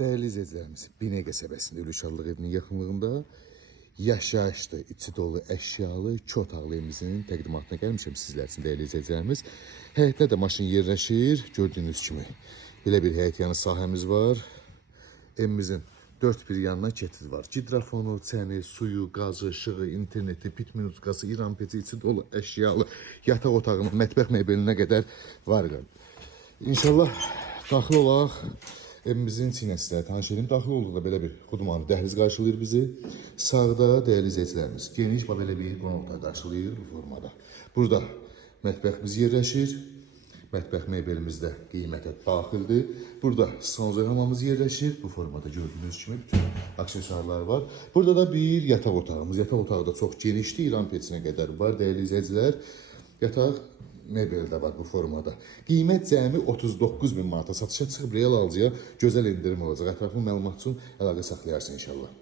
Değerli izleyicilerimiz, Binə qəsəbəsində Ülüşarlıq evinin yaxınlığında yaşayışlı, içi dolu əşyalı, iki otaqlı evimizin təqdimatına gəlmişəm sizlər üçün değerli izleyicilerimiz. Həyətdə də maşın yerləşir, gördüğünüz kimi. Belə bir həyət yanı sahəmiz var. Evimizin dört bir yanına keçid var. Cidrafonu, çəni, suyu, qazı, işığı, interneti, pit minutkası, İran peti, içi dolu əşyalı, yataq otağının, mətbəx mebelinə qədər var. İnşallah daxil olaq. Evimizin sinəsində tanış edim. Daxil olduqda belə bir xudumanı dəhliz qarşılayır bizi. Sağda değerli izleyicilerimiz geniş belə bir qonaq otağı qarşılayır bu formada. Burada mətbəximiz yerləşir. Mətbəx mebelimiz də qiymətə daxildir. Burada sanuzə hamamız yerləşir. Bu formada gördüyünüz kimi bütün aksesuarlar var. Burada da bir yataq otağımız. Yataq otağı da çox genişdir. İran peçinə qədər var değerli izleyiciler. Yataq mebel də var bu formada. Qiymət cəmi 39.000 manata satışa çıxıb. Real alıcıya gözəl indirim olacaq. Ətraflı məlumat üçün əlaqə saxlayarsın inşallah.